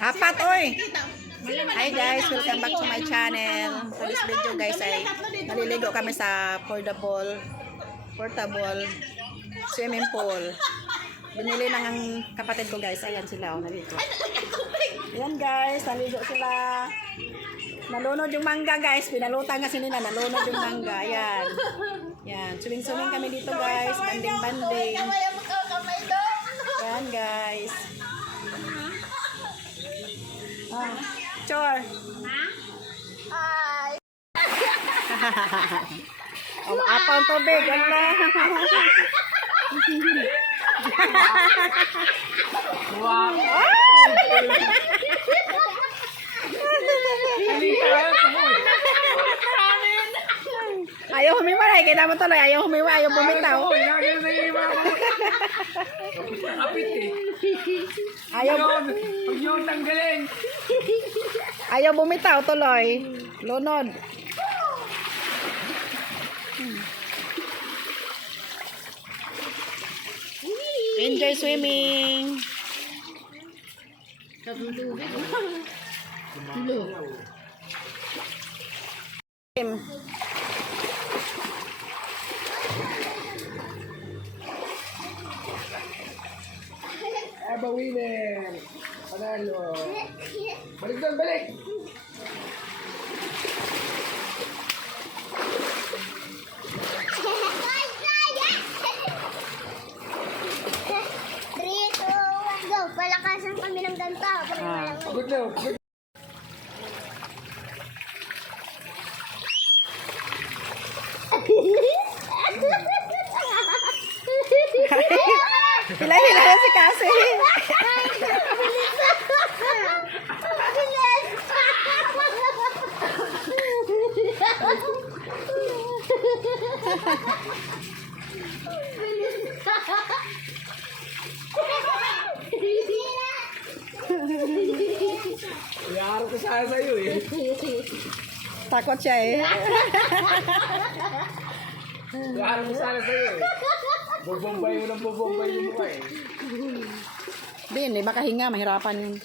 Apat, oy! Hi guys, welcome back to my channel. For this video guys ay naliligo kami sa portable swimming pool. Binili ng ang kapatid ko guys. Ayan sila, oh, naliligo. Ayan guys, naliligo sila. Nalunod yung mangga guys. Pinalutang kasi nila, nalunod yung mangga. Ayan. Ayan, swimming kami dito guys. Banding. Ayan guys. Ah, chor. Hi. Oh, apa ang tubig? Allah. Wow. Ayaw humiwa na, kaya naman tuloy. Ayaw humiwa, ayaw bumitaw. Ayaw yung tanggalin. Ayaw bumitaw tuloy. Lunod. Enjoy swimming. Aba winner. Panalo. Balik doon, balik. Palakasan kami ng ganito. Good now. Good. Hila-hila si Kasi. Iyaharap ko sana sa'yo eh. Takot siya eh. Iyaharap ko sana sa'yo eh. Bubombay mo ng bubombay yung mukha eh. Di, hindi makahinga. Mahirapan yun.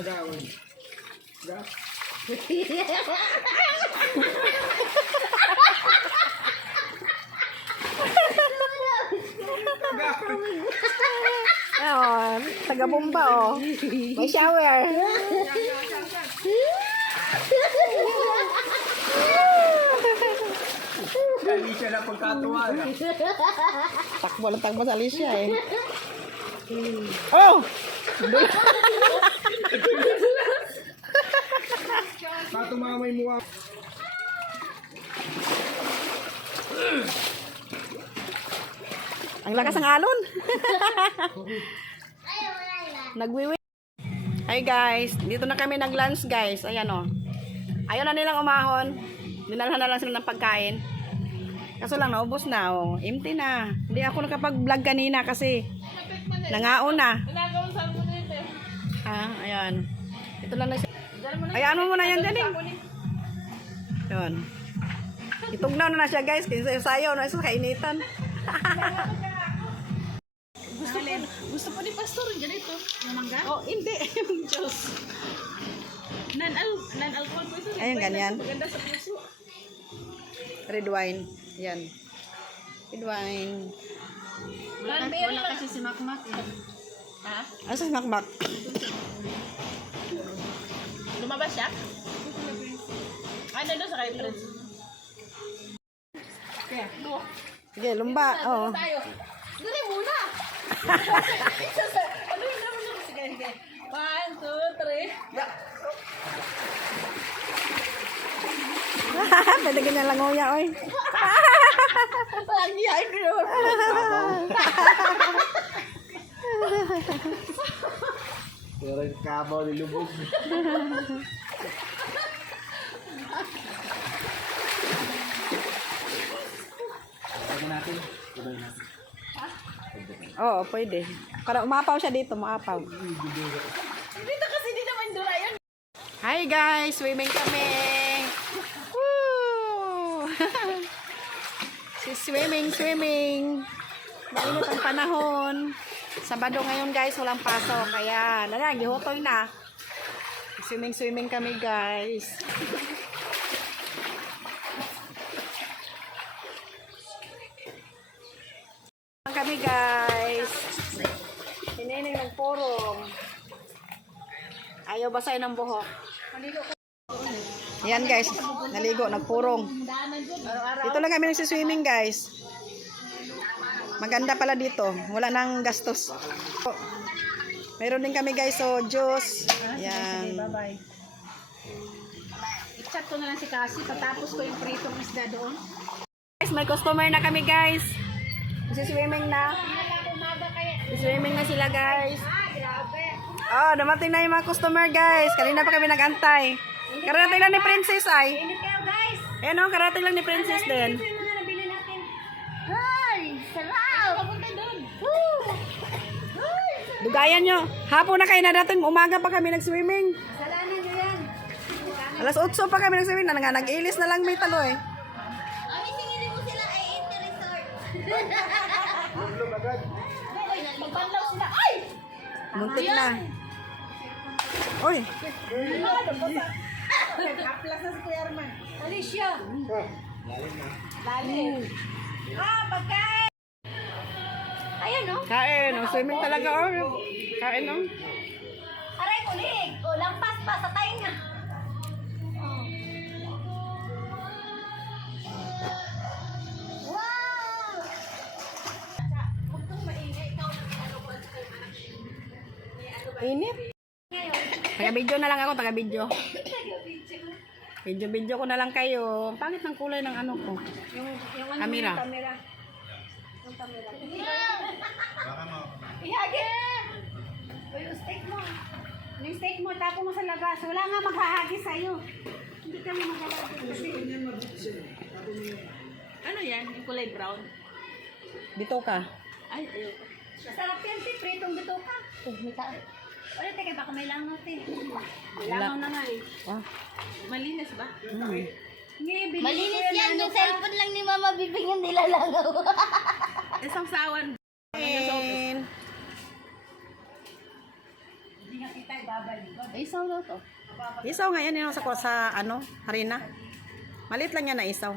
Gawin. Oh, taga-bomba oh. May shower. Hindi siya na pagkatuwa. Takbo sa Alicia eh. Oh! Patumamay mukha. Ang lakas ng alon. Nagwiwi. Hi guys, dito na kami nag-lunch guys. Ayan oh. Ayaw na nilang umahon. Dinalhan na lang sila ng pagkain. Kaso lang naubos na oh. Empty na. Hindi ako nakapag-vlog kanina kasi nangaon na. Ha, ayan. Ito lang na siya. Ayan mo muna yan dyan eh. Ayan. Itugnaw na siya guys. Kinsayo na sa kainitan. Gusto po ni Pastor ganito, yung mangga? Oh, hindi. Diyos. Non-alcohol po ito. Ayun, ganyan. Maganda sa puso. Red wine. Yan. Red wine. Wala kasi si Makmak eh. Ha? Asa si Makmak? Lumabas siya? Ano doon sa kay Prince? Kaya, go. Sige, lumba. Oh. Tayo. Dali muna. Ano yung naman na sige. 1, 2, 3. Pwede ganyan lang nguya, oy. Lagi ay gano'n. Pero yung kabaw nilubog. Pwede natin. Oo, pwede. Para umapaw siya dito, maapaw. Dito kasi di naman dura yan. Hi guys, swimming kami. Woo! Swimming. Mainit ang panahon. Sabado ngayon guys, walang pasok. Kaya, gihutoy na. Swimming kami guys. Kami guys. Hinining ng purong. Ayaw basahin ng buhok. Yan guys, naligo, nagpurong. Dito lang kami nagsiswimming guys. Maganda pala dito. Wala nang gastos. Meron din kami guys, so juice. Yan. Bye-bye. I-chat ko na lang si Cassie. Patapos ko yung pritong isda doon. Guys, may customer na kami guys. Swimming na. Swimming na sila guys. Oh, dumating na yung mga customer guys. Kanina pa kami nag-antay. Karating lang ni Princess ay. Ayan o, karating lang ni Princess din. Dugayan nyo. Hapon na kayo na dating. Umaga pa kami nag-swimming. Alas 8 pa kami nag-swimming. Nag-ilis na lang may talo eh. Magbanlaw sila. Ay! Muntik na. Oy. Nag-aplas na si Kuya Arman. Alicia. Lalim. Pagkain. Ayan, no? Kain. Swimming talaga oh. Kain oh. Aray, kulig. O, lampas pa sa tayo nga. Init. Taga-video na lang ako, taga-video. Video ko na lang kayo. Pangit ng kulay ng ano ko. Yung Camera. Yung camera. Ihagi! O, yung steak mo. Yung steak mo, tapo mo sa labas. Wala nga maghahagi sa'yo. Hindi kami maghahagi. Ano yan? Yung kulay brown? Dito ka. Ay, ayoko. Masarap yan, si pritong dito ka. Ulit, teka, baka may langaw, te. May langaw na nga eh. Ah. Malinis ba? Malinis yan, yung cellphone lang ni Mama Bibing yung nilalangaw. Isang sawan. And Isaw na to. isaw nga yan yun sa ano, harina. Maliit lang yan na isaw.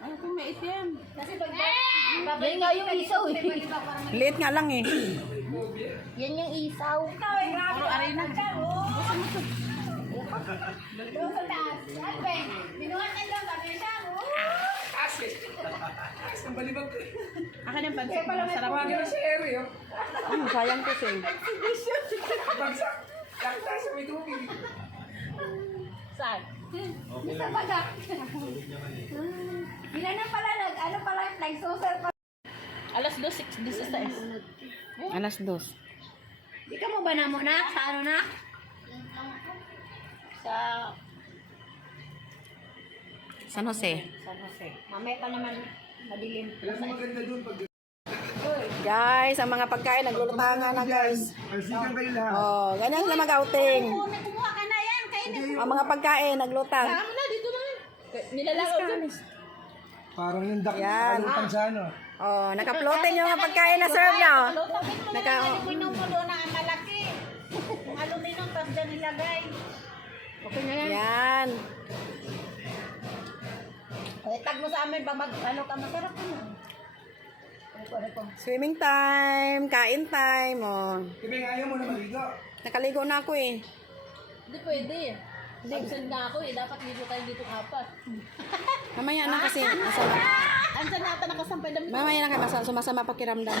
Ay, kung may itim. Kasi pag Yan nga yung isaw eh. Liit nga lang eh. Yan yung isaw. puro arena. Akin yung pansit. Masarap yun. Sayang kasi. Saan? Ilan na pala ano pala, nagsusel pa. Alas 2:16. Alas 2. Di ka mo ba na mo na? Sa ano na? Sa San Jose. San Jose. Mamaya pa naman madilim. Guys, ang mga pagkain naglulutangan na guys. Oh, ganyan sila mag-outing. Kumuha ka na yan. Kainin. Ang mga pagkain naglutang. Tama na, dito na. Nilalakaw ko. Parang yung dakit Yan. nakalimutan sa ano. Oh, naka-floating yung mga pagkain na serve nyo. Naka Aluminum mo doon na malaki. Yung aluminum, tapos dyan nilagay. Okay na yan. Yan. Tag mo sa amin, ano ka, masarap ka na. Swimming time, kain time. Oh. Ibig ayaw mo na maligo. Nakaligo na ako eh. Hindi pwede. Absent na ako eh. Dapat dito tayo dito apat. Mamaya na kasi masama. Ansan nata nakasampay damit. Mamaya na kayo sumasama pakiramdam.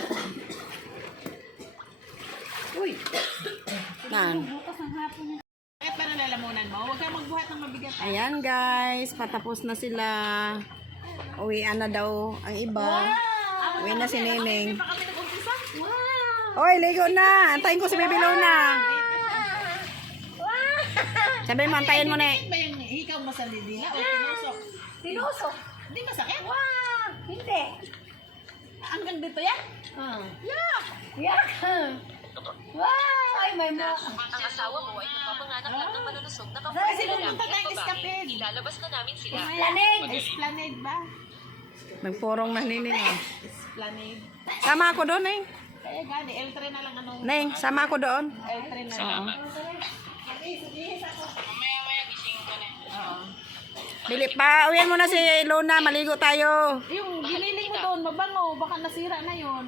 Uy. Nan. Bukas ng hapon. Bakit para lalamunan mo? Huwag kang magbuhat ng mabigat. Ayan guys, patapos na sila. Uwian na daw ang iba. Uwi na si Neneng. Pa kami nag-umpisa? Oy, ligo na. Antayin ko si Baby Luna. Sabi mo, antayin mo na eh. Ba yung hikaw mo sa lidila o tinusok? Tinusok. Hindi masakit? Wow! Hindi. Hanggang dito yan? Yak! Yak! Wow! Ay, may mo. Ang asawa mo ay napapanganak lang ng malulusog na Kasi kapatid na pumunta tayong escapade. Ilalabas na namin sila. Planeg! Esplanade ba? Nagporong na Neneng. Oh. Esplanade. Sama ako doon eh. Kaya gani, L3 na lang ano. Neng, sama ako doon. L3 na lang. Bili pa, uwian mo na si Luna, maligo tayo. Yung giniling mo doon, mabango, baka nasira na yun.